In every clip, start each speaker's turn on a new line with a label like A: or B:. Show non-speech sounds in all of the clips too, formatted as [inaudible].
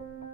A: thank you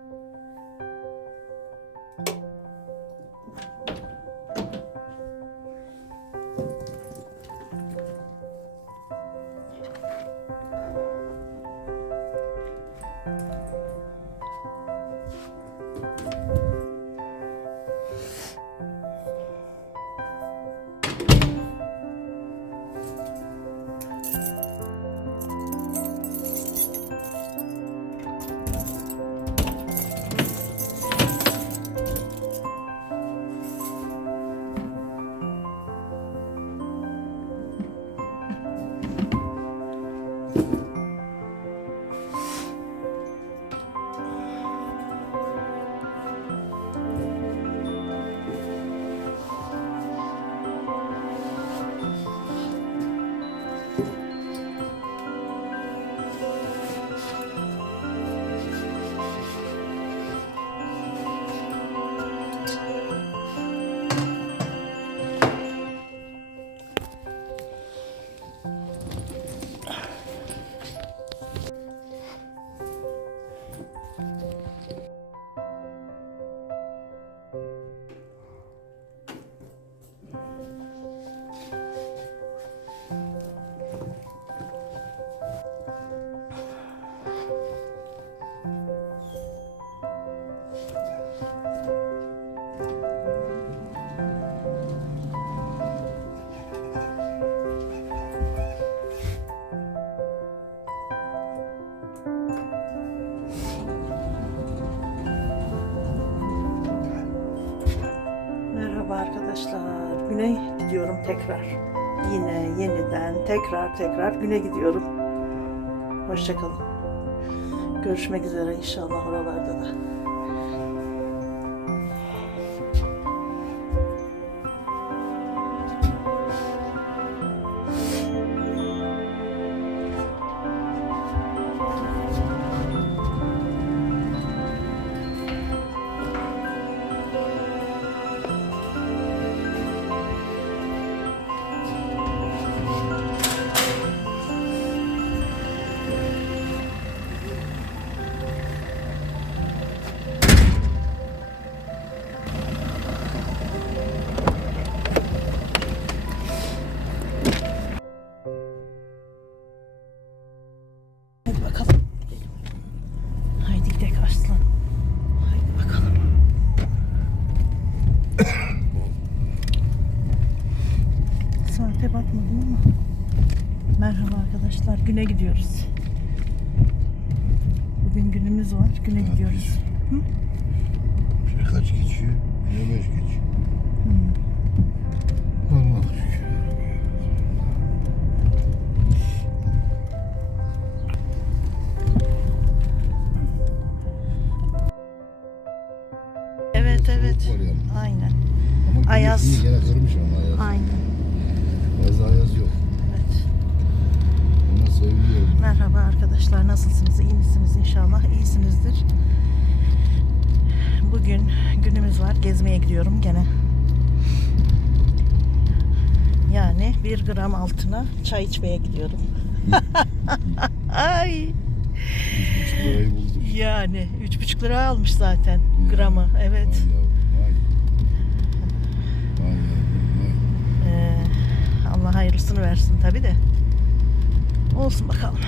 A: tekrar. Yine yeniden tekrar tekrar güne gidiyorum. Hoşçakalın. Görüşmek üzere inşallah oralarda da. Güne gidiyoruz. Bugün günümüz var. Güne gidiyoruz. Hı?
B: Şey kaç geçiyor? Ne beş geçiyor?
A: Hmm.
B: Allah.
A: Evet evet.
B: Yani.
A: Aynen.
B: Ama
A: Ayaz.
B: iyi, Gene kırmış ama ayaz.
A: Aynen.
B: Fazla ayaz yok. Seviyorum.
A: Merhaba arkadaşlar. Nasılsınız? İyi misiniz? İnşallah iyisinizdir. Bugün günümüz var. Gezmeye gidiyorum gene. Yani bir gram altına çay içmeye gidiyorum. [laughs] Ay.
B: Üç.
A: Yani üç buçuk lira almış zaten
B: Ya.
A: gramı.
B: Vay
A: Evet.
B: yavrum vay. Vay yavrum vay.
A: Ee, Allah hayırlısını versin tabi de. Olsun bakalım.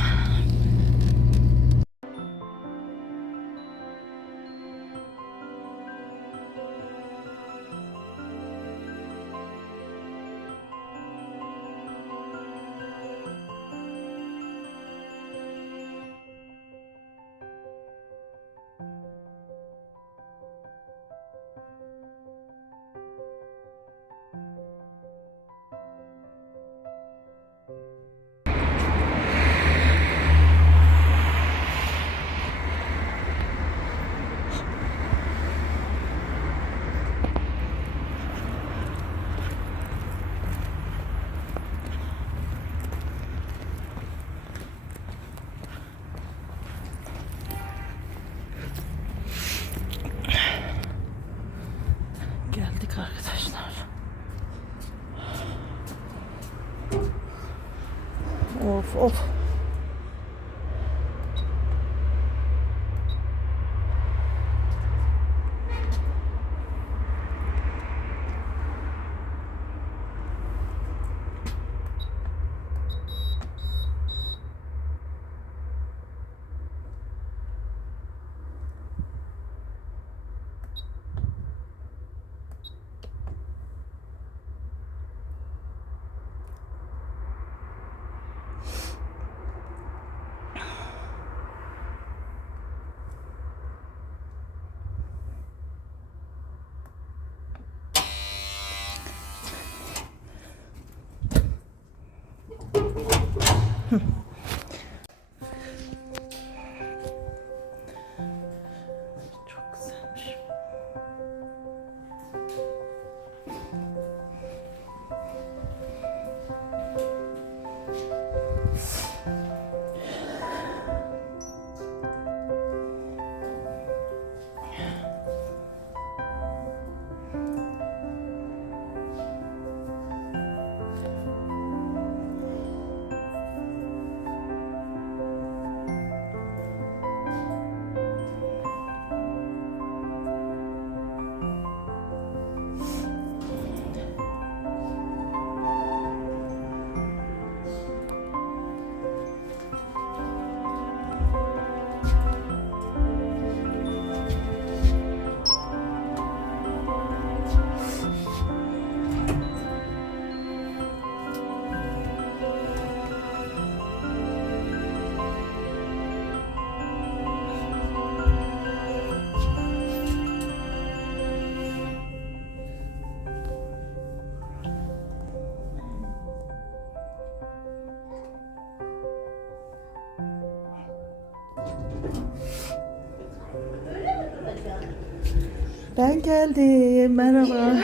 A: Ben geldim. Merhaba.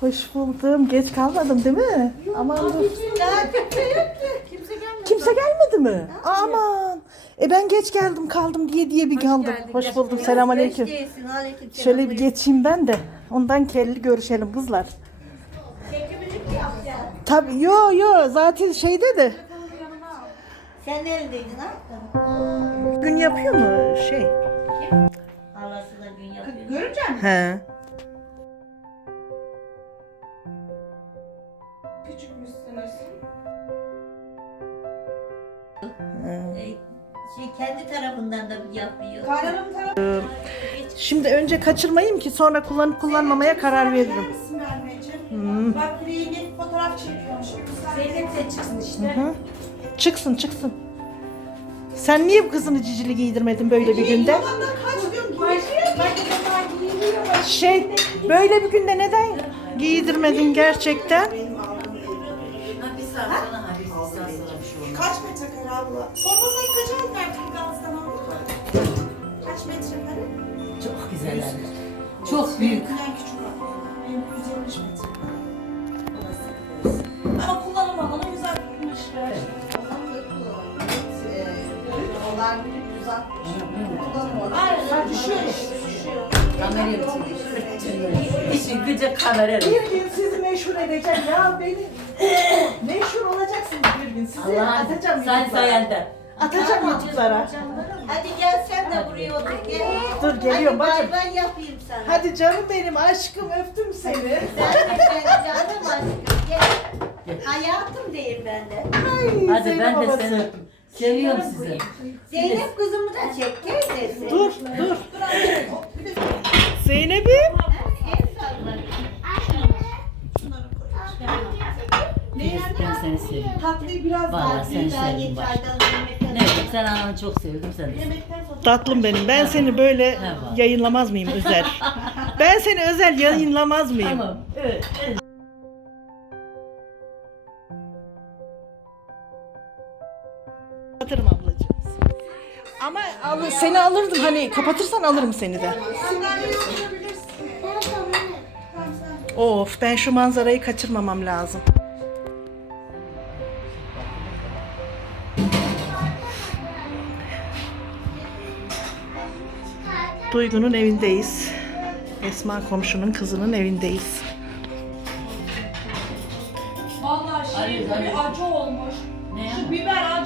A: Hoş buldum. Geç kalmadım değil mi? Aman dur.
C: Kimse gelmedi.
A: Kimse gelmedi mi? Aman. E ben geç geldim kaldım diye diye bir kaldım. Hoş buldum. Selamünaleyküm.
C: Değilsin, aleyküm selam.
A: Şöyle bir geçeyim ben de. Ondan kelli görüşelim kızlar.
C: Çekimini mi yapacaksın?
A: Tabii yo yo zaten şeyde de
C: Sen neredeydin ha?
A: gün yapıyor mu şey?
C: Yapıyor.
D: Görünce mi?
A: He.
D: Küçükmüşsünüz.
C: Ee, Şey, kendi tarafından da yapıyor.
D: Kaynanam tarafı.
A: Şimdi önce kaçırmayayım ki sonra kullanıp kullanmamaya karar veririm.
D: misin Merveciğim?
A: Hmm.
D: Bak buraya yenge fotoğraf çekiyormuş. Bir Zeynep de çıksın işte.
A: Hı. Çıksın çıksın. Sen niye bu kızını cicili giydirmedin böyle bir günde?
D: Yalandan kaç gün giyişiyor.
A: Şey böyle bir günde neden giydirmedin gerçekten?
D: Kaç metrekare abla? Sormasak kaç Mert'in Gaz'dan? Kaç metrekare?
C: Çok güzel. Çok büyük.
D: En küçük. Benim 170 metrekare. Ama kullanım alanı 160 ver. Olan bir 160. Aynen düşüyor. Düşüyor.
C: Kameraya çekiyor. İşin gücü kamera.
A: Bir gün sizi meşhur edeceğim ya beni. meşhur olacaksınız bir gün. Sizi atacağım
C: Sen
A: YouTube'lara.
C: sayende.
A: Atacağım YouTube'lara.
C: Hadi gel sen de buraya otur. Gel.
A: Dur geliyorum
C: Hadi
A: bacım.
C: bay bay yapayım sana.
A: Hadi canım benim aşkım öptüm seni.
C: Sen de sen canım aşkım. Gel. Hayatım değil bende.
A: Ay,
E: Hadi
A: Zeynep
E: ben de
A: babası.
E: seni öptüm. Seviyorum sizi.
C: Zeynep kızımı da çek teyzesi.
A: Dur dur. Zeynep'im.
E: Filiz, ben seni seviyorum.
D: Tatlıyı biraz daha
E: Vallahi sevdim
C: geç
E: başta.
C: aydan yemekten.
E: Ne sen ananı çok sevdim sen de.
D: yemekten sonra
A: Tatlım benim. Ben seni böyle yayınlamaz mıyım özel? [laughs] Ben seni özel yayınlamaz mıyım?
E: Tamam. Evet. evet.
A: Ama al- seni alırdım hani kapatırsan alırım seni de. Of ben şu manzarayı kaçırmamam lazım. Duygu'nun evindeyiz. Esma komşunun kızının evindeyiz.
D: Vallahi şey acı olmuş.
E: Ne?
D: Şu biber.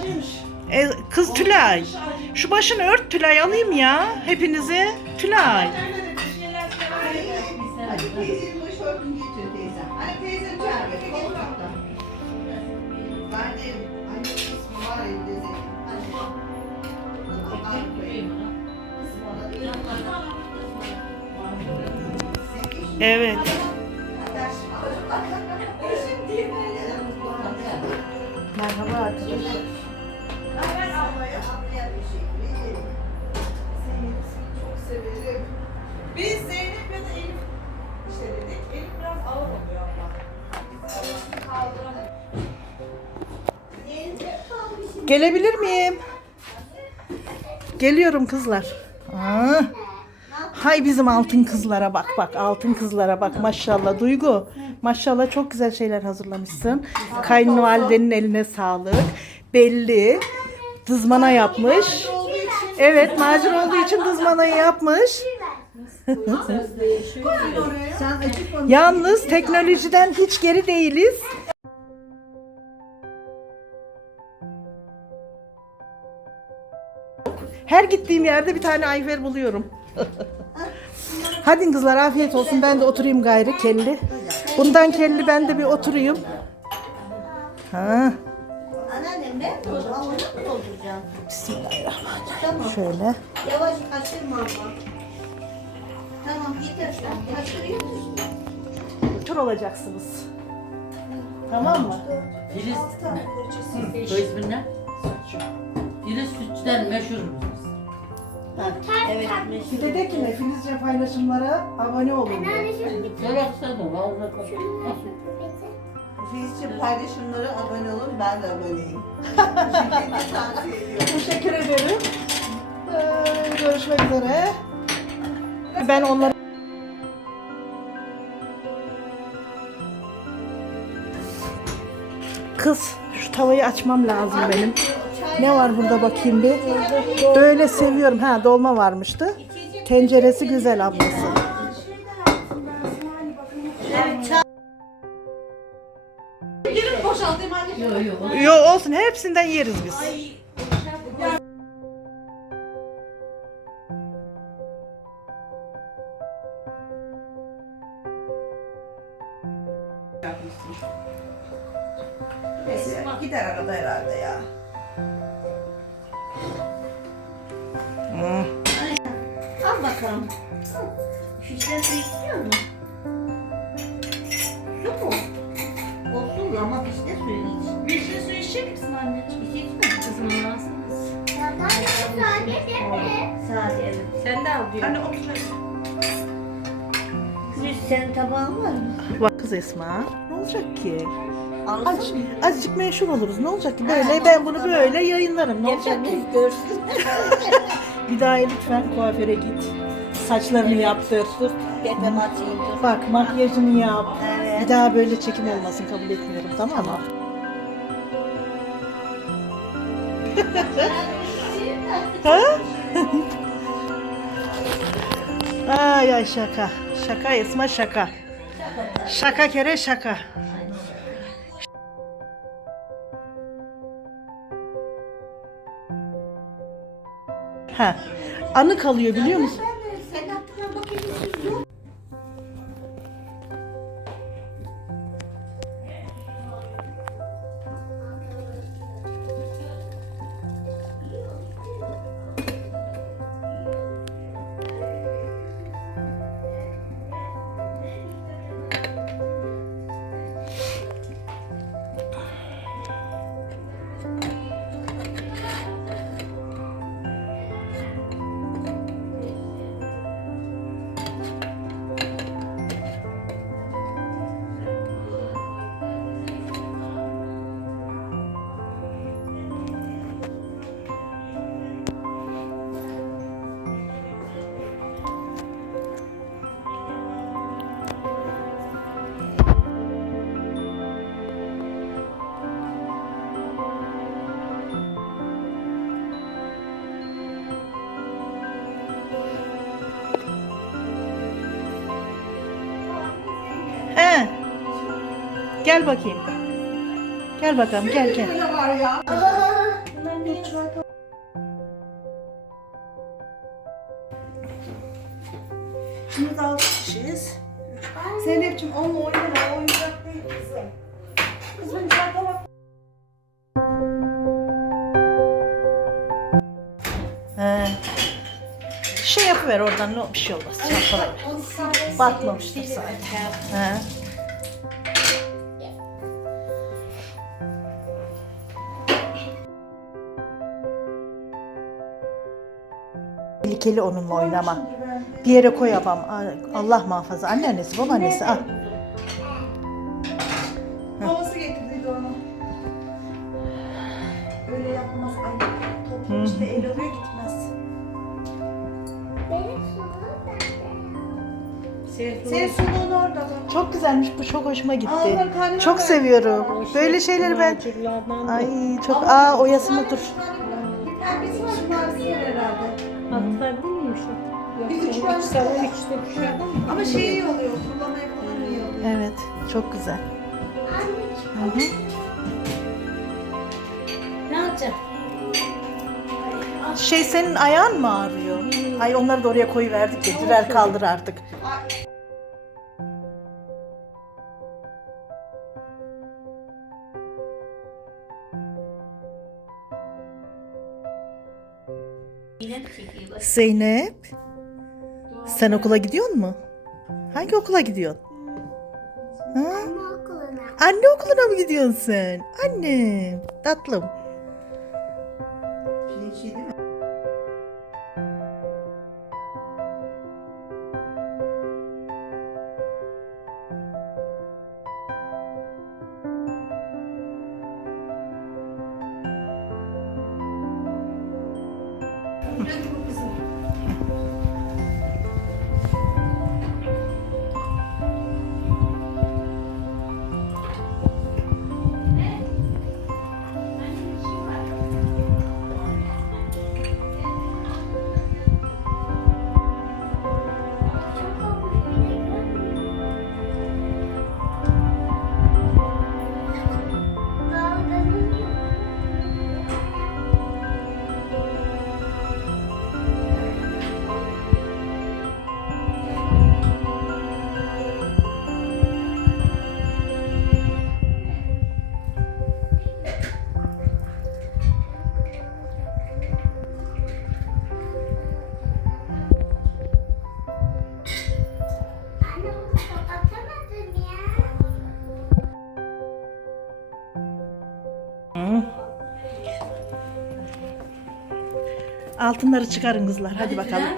A: E, kız Tülay. Şu başını ört Tülay alayım ya hepinizi. Tülay. Evet. Merhaba arkadaşlar.
F: Zeynep seni çok severim.
D: Biz Zeynep ya da Elif işte dedik. Elif biraz ağır oluyor.
A: Gelebilir miyim? Geliyorum kızlar. Aa. Hay bizim altın kızlara bak bak altın kızlara bak maşallah Duygu. Maşallah çok güzel şeyler hazırlamışsın. Kayınvalidenin eline sağlık. Belli. Dızmana yapmış. Evet macun olduğu için dızmanayı yapmış. [laughs] Yalnız teknolojiden hiç geri değiliz. Her gittiğim yerde bir tane ayfer buluyorum. [laughs] Hadi kızlar afiyet olsun. Ben de oturayım gayrı kelli. Bundan kelli ben de bir oturayım. Ha,
C: Ben de onu mı dolduracağım?
A: Bismillahirrahmanirrahim.
C: Tamam.
A: Şöyle.
C: Yavaş kaçırma ama. Tamam yeter kaçırıyor musun?
A: Otur olacaksınız. Tamam mı?
E: Filiz ne? İsmin ne? Filiz Sütçü'den meşhur.
C: Ha, evet.
A: Bir de de ki ne? Filizce paylaşımlara abone olun. diyor.
E: Soraksana vallahi.
F: Filizciğim paylaşımlara abone olun. Ben de aboneyim. Tavsiye ediyorum.
A: Teşekkür ederim. Ee, görüşmek üzere. Ben onları Kız şu tavayı açmam lazım benim. Ne var burada bakayım bir. Böyle seviyorum. Ha dolma varmıştı. Tenceresi güzel ablası.
E: Yok yok.
A: Yo olsun hepsinden yeriz biz.
F: Neyse gider arada herhalde ya.
C: Al bakalım. Şişten su istiyor mu?
D: Sen de al diyor. Anne otur hadi.
C: Senin tabağın var mı?
A: Bak kız Esma. Ne olacak ki? Az,
C: Alsın.
A: azıcık meşhur oluruz. Ne olacak ki? Böyle ben bunu böyle yayınlarım. Ne olacak ki?
C: Görsün. [laughs]
A: Bir daha lütfen kuaföre git. Saçlarını yaptır.
C: Tepem atayım.
A: Bak makyajını yap.
C: Evet.
A: Bir daha böyle çekim olmasın kabul etmiyorum tamam mı? [laughs] ha? [laughs] ay ay şaka. Şaka Esma şaka. Şaka kere şaka. Ha. Anı kalıyor biliyor musun? Gel bakayım. Gel bakalım gel gel.
F: Ne var ya?
A: Şimdi altı kişiyiz.
F: Zeynep'ciğim onunla oynama. O oyuncak değil kızım. Kızım çanta bak.
A: He. Şey yapıver oradan ne bir şey olmaz. Çantalar. Batmamıştır zaten. He. Tehlikeli onunla oynama. Bir yere koyamam. Allah muhafaza. Anneannesi, babaannesi al.
F: Babası getirdiydi onu. Öyle yapmaz anne. Toplum içinde el alıyor gitmez. Senin suluğun orada bak.
A: Çok güzelmiş bu çok hoşuma gitti.
F: Karnına
A: Çok seviyorum. Böyle şeyleri ben Ay çok aa oyasını dur.
F: Bir
G: şey adam.
F: Ama şey iyi oluyor, kullanmaya falan iyi oluyor.
A: Evet çok güzel. Hı hı.
C: Ne yapacak?
A: Şey senin ayağın mı ağrıyor? Ay onları da oraya koyuverdik ya. Direr kaldır artık. Zeynep. Sen okula gidiyor mu? Hangi okula gidiyorsun? Ha? Anne okuluna mı gidiyorsun sen? Annem. Tatlım.
F: Şey, şey değil mi?
A: Altınları çıkarın kızlar. Hadi bakalım.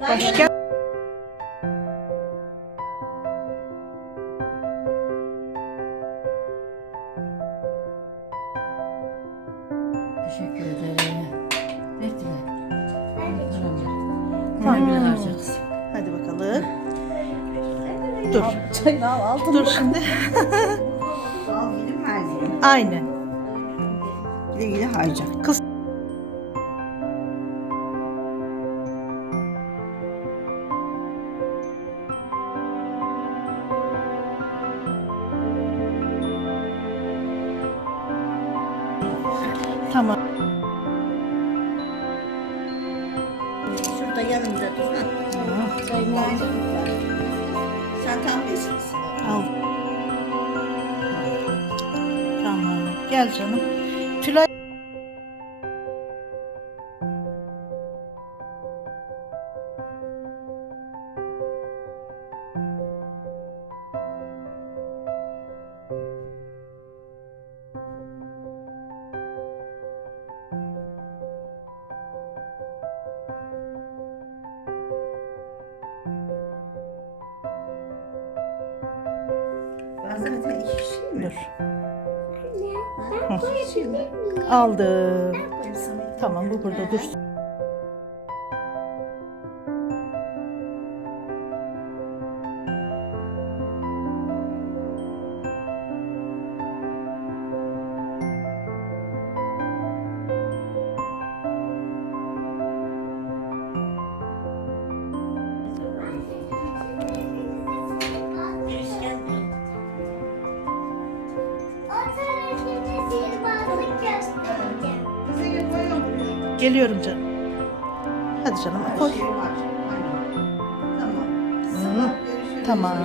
A: Başka?
E: Teşekkür ederim. Verdiler. Tamam. Güle harca.
A: Hadi bakalım. Dur.
F: Çayını al aldım.
A: Dur şimdi. [laughs]
F: Al.
A: Aynen.
F: Harca.
A: Kız Tamam.
C: Şurada yanımda dur. ha. Sen tam besinsin.
A: Al. Tamam. Gel canım. Tülay
F: İki
A: dur.
C: Şimdi.
A: Aldım. Tamam bu burada dursun. Geliyorum canım. Hadi canım koy.
F: Tamam.
A: Tamam.